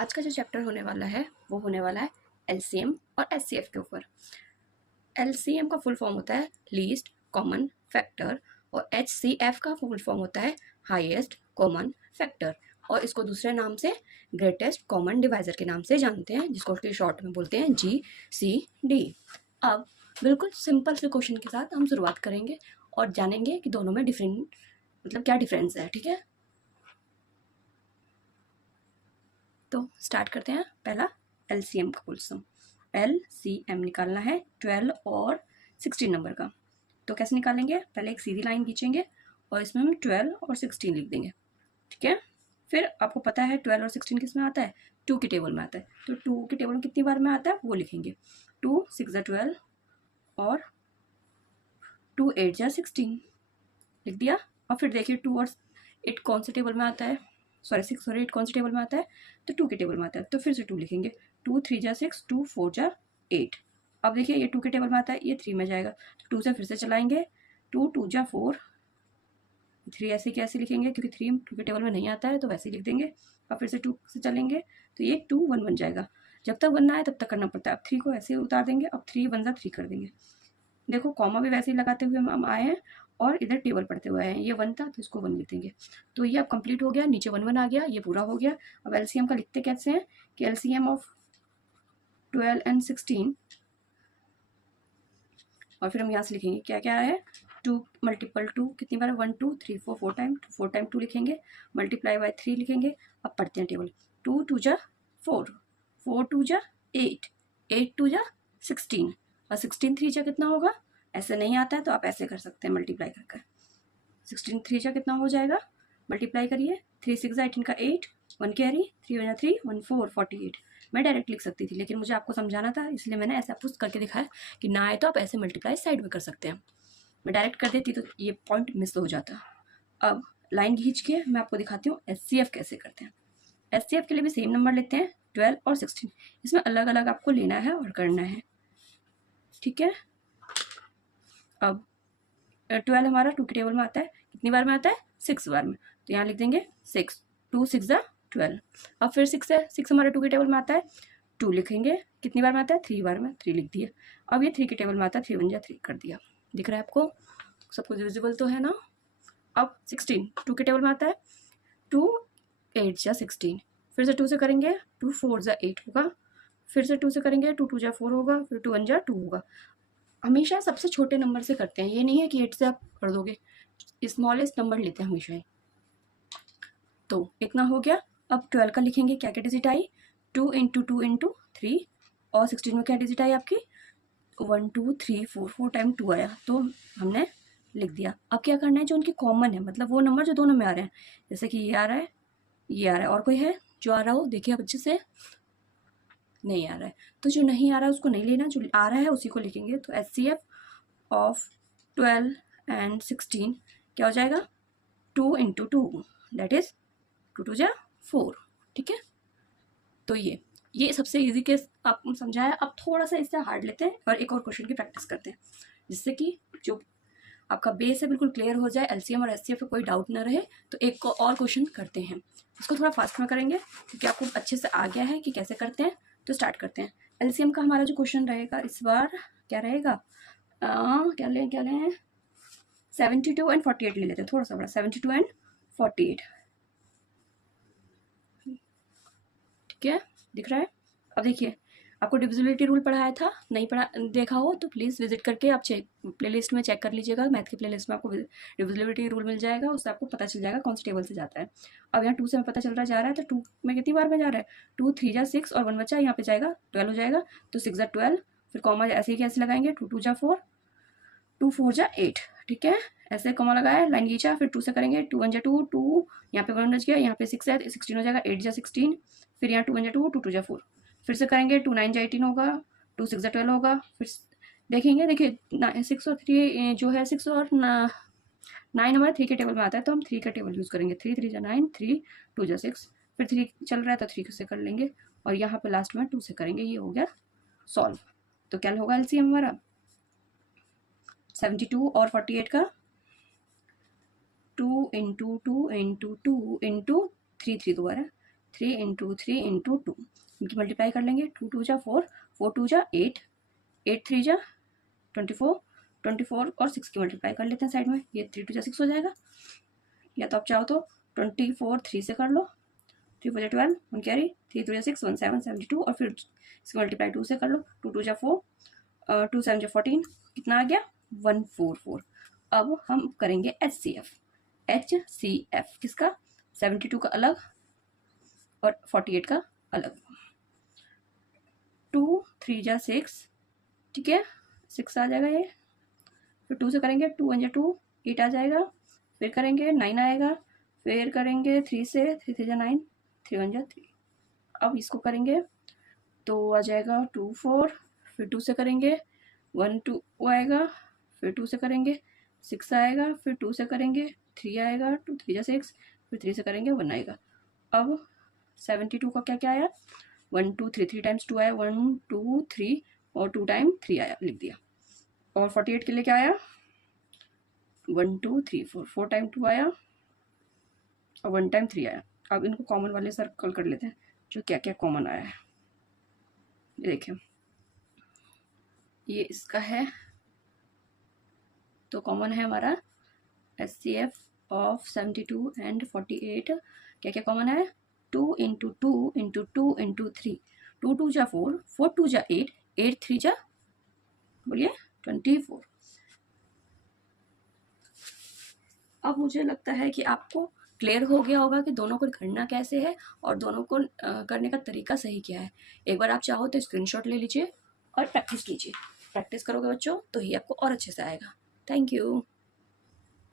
आज का जो चैप्टर होने वाला है वो होने वाला है एलसीएम और एचसीएफ के ऊपर। एलसीएम का फुल फॉर्म होता है लीस्ट कॉमन फैक्टर और एचसीएफ का फुल फॉर्म होता है हाईएस्ट कॉमन फैक्टर, और इसको दूसरे नाम से ग्रेटेस्ट कॉमन डिवाइजर के नाम से जानते हैं, जिसको शॉर्ट में बोलते हैं GCD। अब बिल्कुल सिंपल से क्वेश्चन के साथ हम शुरुआत करेंगे और जानेंगे कि दोनों में क्या डिफरेंस है। ठीक है, तो स्टार्ट करते हैं। पहला एलसीएम का फुल सम। एलसीएम निकालना है 12 और 16 नंबर का। तो कैसे निकालेंगे? पहले एक सीधी लाइन खींचेंगे और इसमें हम 12 और 16 लिख देंगे। ठीक है, फिर आपको पता है 12 और 16 किस में आता है? 2 की टेबल में आता है। तो 2 की टेबल में कितनी बार में आता है वो लिखेंगे। 2 6 12 और 2 8 16 लिख दिया। और फिर देखिए 2 और 8 कौन से टेबल में आता है? 6 और 8 कौन से टेबल में आता है? तो 2 के टेबल में आता है। तो फिर से 2 लिखेंगे। 2 3 6 2 4 8। अब देखिए ये 2 के टेबल में आता है, ये 3 में जाएगा। तो 2 से फिर से चलाएंगे। 2 2 4 3 ऐसे कैसे लिखेंगे, क्योंकि 3 2 के टेबल में नहीं आता है तो वैसे ही लिख देंगे। अब फिर से 2 से चलेंगे तो ये 2 1 बन जाएगा। जब तक 1 ना आए तब तक करना पड़ता है। अब 3 को ऐसे उतार देंगे। अब 3 1 3 कर देंगे। देखो कॉमा भी वैसे ही लगाते हुए हम आए हैं और इधर टेबल पढ़ते हुए आए हैं। ये 1 था तो इसको 1 लिख देंगे। तो ये अब कंप्लीट हो गया, नीचे 1 1 आ गया, ये पूरा हो गया। अब एलसीएम का लिखते कैसे हैं कि एलसीएम ऑफ 12 एंड 16, और फिर हम यहाँ से लिखेंगे क्या क्या है। 2 मल्टीपल 2 कितनी बार? 1 2 3 4 4 टाइम 4 टाइम 2 लिखेंगे, मल्टीप्लाई बाय 3 लिखेंगे। अब पढ़ते हैं टेबल। 2 2 जा 4, 4 2 जा 8, 8 2 जा 16, और 16 3 जा कितना होगा? ऐसे नहीं आता है तो आप ऐसे कर सकते हैं मल्टीप्लाई करके। 16 3 जा कितना हो जाएगा? मल्टीप्लाई करिए। 3 6 18 का 8, 1 कैरी, 3 1 3 1 4 48। मैं डायरेक्ट लिख सकती थी लेकिन मुझे आपको समझाना था, इसलिए मैंने ऐसा पुश करके दिखाया कि ना आए तो आप ऐसे मल्टीप्लाई साइड में कर सकते हैं। मैं डायरेक्ट कर देती तो ये पॉइंट मिस हो जाता। अब लाइन खींच के मैं आपको दिखाती हूँ एचसीएफ कैसे करते हैं। एचसीएफ के लिए भी सेम नंबर लेते हैं 12 और 16। इसमें अलग अलग आपको लेना है और करना है। ठीक है, अब 12 हमारा 2 के टेबल में आता है, कितनी बार में आता है? 6 बार में। तो यहाँ लिख देंगे 6, 2 6 12। अब फिर 6 है, 6 हमारे 2 के टेबल में आता है, 2 लिखेंगे, कितनी बार में आता है? 3 बार में, 3 लिख दिया। अब ये 3 के टेबल में आता है, 3 1 3 कर दिया। दिख रहा है आपको? सब कुछ विजिबल तो है ना? अब 16 2 के टेबल में आता है, 2 8 16, फिर से 2 से करेंगे, 2 4 8 होगा, फिर से 2 से करेंगे, 2 2 4 होगा, फिर 2 1 2 होगा। हमेशा सबसे छोटे नंबर से करते हैं, ये नहीं है कि 8 से आप कर दोगे, स्मॉलेस्ट नंबर लेते हैं हमेशा ही। तो इतना हो गया। अब 12 का लिखेंगे, क्या क्या डिजिट आई? 2 इंटू 2 इंटू 3, और 16 में क्या डिजिट आई आपकी? 1 2 3 4, 4 टाइम 2 आया, तो हमने लिख दिया। अब क्या करना है? जो उनकी कॉमन है, मतलब वो नंबर जो दोनों में आ रहे हैं, जैसे कि ये आ रहा है, ये आ रहा है, और कोई है जो आ रहा हो? देखिए अब अच्छे से। नहीं आ रहा है तो जो नहीं आ रहा है उसको नहीं लेना, जो आ रहा है उसी को लिखेंगे। तो एचसीएफ ऑफ 12 एंड 16 क्या हो जाएगा? 2 इंटू 2, दैट इज 2 2 जा 4। ठीक है, तो ये सबसे इजी केस आपको समझाया। अब थोड़ा सा इससे हार्ड लेते हैं और एक और क्वेश्चन की प्रैक्टिस करते हैं, जिससे कि जो आपका बेस है बिल्कुल क्लियर हो जाए, एलसीएम और एचसीएफ में कोई डाउट ना रहे। तो एक और क्वेश्चन करते हैं, इसको थोड़ा फास्ट में करेंगे क्योंकि आपको अच्छे से आ गया है कि कैसे करते हैं। तो स्टार्ट करते हैं। एलसीएम का हमारा जो क्वेश्चन रहेगा इस बार क्या रहेगा? क्या लें 72 एंड 48 ले लेते हैं, थोड़ा सा बड़ा, 72 एंड 48। ठीक है, दिख रहा है? अब देखिए, आपको डिविजिबिलिटी रूल पढ़ाया था, नहीं पढ़ा देखा हो तो प्लीज़ विजिट करके आप प्लेलिस्ट में चेक कर लीजिएगा। मैथ की प्लेलिस्ट में आपको डिविजिबिलिटी रूल मिल जाएगा, उससे आपको पता चल जाएगा कौन सी टेबल से जाता है। अब यहाँ 2 से पता चल रहा जा रहा है, तो 2 में कितनी बार में जा रहा है? 2 3 जा 6 और 1 बचा, यहाँ पे जाएगा 12 हो जाएगा। तो 6 जा 12, फिर कॉमा ऐसे ही कैसे लगाएंगे? 2 2 जा 4, 2 4 जा 8। ठीक है, ऐसे कॉमा लगाया, लाइन खींचा, फिर 2 से करेंगे, 2 1 जा 2 2, यहाँ पे 1 बच गया, यहाँ पे 6 है 16 हो जाएगा, 8 जा 16, फिर यहाँ 2 1 जा 2 2 2 जा 4, फिर से करेंगे, 2 9 जा 18 होगा, 2 6 जा 12 होगा। फिर देखेंगे, देखिए 6 और 3 जो है, 6 और 9 हमारे 3 के टेबल में आता है, तो हम 3 का टेबल यूज़ करेंगे। 3 3 जा 9, 3 2 जा 6, फिर 3 चल रहा है तो 3 से कर लेंगे, और यहाँ पे लास्ट में 2 से करेंगे। ये हो गया सॉल्व। तो क्या होगा एलसीएम हमारा? 72 और 48 का 2 इंटू 2 इंटू 2 इंटू 3 3 दोबारा 3 इंटू 3 इंटू 2, इनकी मल्टीप्लाई कर लेंगे। 2 2 जा 4, 4 2 जा 8, 8 3 जा 24, 24 और 6 की मल्टीप्लाई कर लेते हैं साइड में, ये 3 2 जा 6 हो जाएगा। या तो आप चाहो तो 24 3 से कर लो, 3 4 जा 12, 1 कैरी, 3 2 जा 6 1 7 72, और फिर इसकी मल्टीप्लाई 2 से कर लो, 2 2 जा 4, 2 7 जा 14, कितना आ गया 144। अब हम करेंगे HCF। HCF किसका, 72 का अलग और 48 का अलग। 2 3 जा 6, ठीक है, 6 आ जाएगा ये, फिर 2 से करेंगे, 2 1 जा 2, 8 आ जाएगा, फिर करेंगे 9 आएगा, फिर करेंगे 3 से, 3 3 जा 9, 3 1 जा 3। अब इसको करेंगे तो आ जाएगा 2 4, फिर 2 से करेंगे 1 2 आएगा, फिर 2 से करेंगे 6 आएगा, फिर 2 से करेंगे 3 आएगा, 2 3 जा 6, फिर 3 से करेंगे 1 आएगा। अब 72 का क्या क्या आया, 1 2 3, 3 टाइम्स 2 आया, 1 2 3 और 2 टाइम 3 आया, लिख दिया। और 48 के लिए क्या आया, 1 2 3 4, 4 टाइम 2 आया और 1 टाइम 3 आया। अब इनको कॉमन वाले सर्कल कर लेते हैं, जो क्या क्या कॉमन आया है। ये देखें, ये इसका है, तो कॉमन है हमारा HCF ऑफ 72 एंड 48। क्या क्या कॉमन है, 2 इंटू 2 इंटू 2 इंटू 3, 2 2 जा 4, 4 2 जा 8, 8 3 जा, बोलिए 24। अब मुझे लगता है कि आपको क्लियर हो गया होगा कि दोनों को करना कैसे है और दोनों को करने का तरीका सही क्या है। एक बार आप चाहो तो स्क्रीनशॉट ले लीजिए और प्रैक्टिस कीजिए। प्रैक्टिस करोगे बच्चों तो ही आपको और अच्छे से आएगा। Thank you.